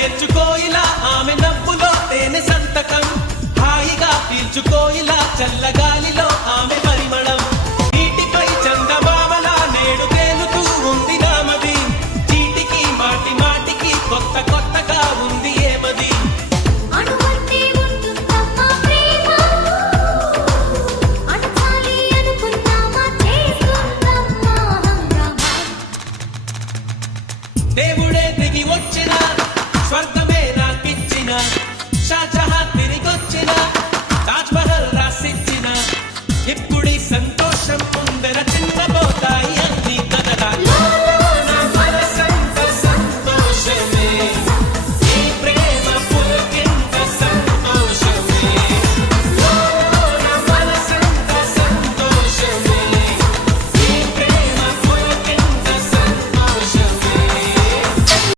నేర్చుకోయిలా ఆమె నవ్వులో తేనె సంతకం హాయిగా పీల్చుకోయిలా చల్లగాలిలో ఆమె పరిమళం నీటిపై చందమామలా నేడు తేలుతూ ఉంది నామది చీటికి మాటి మాటికి కొత్త కొత్తగా ఉంది ఏమది దేవుడే దిగి వచ్చే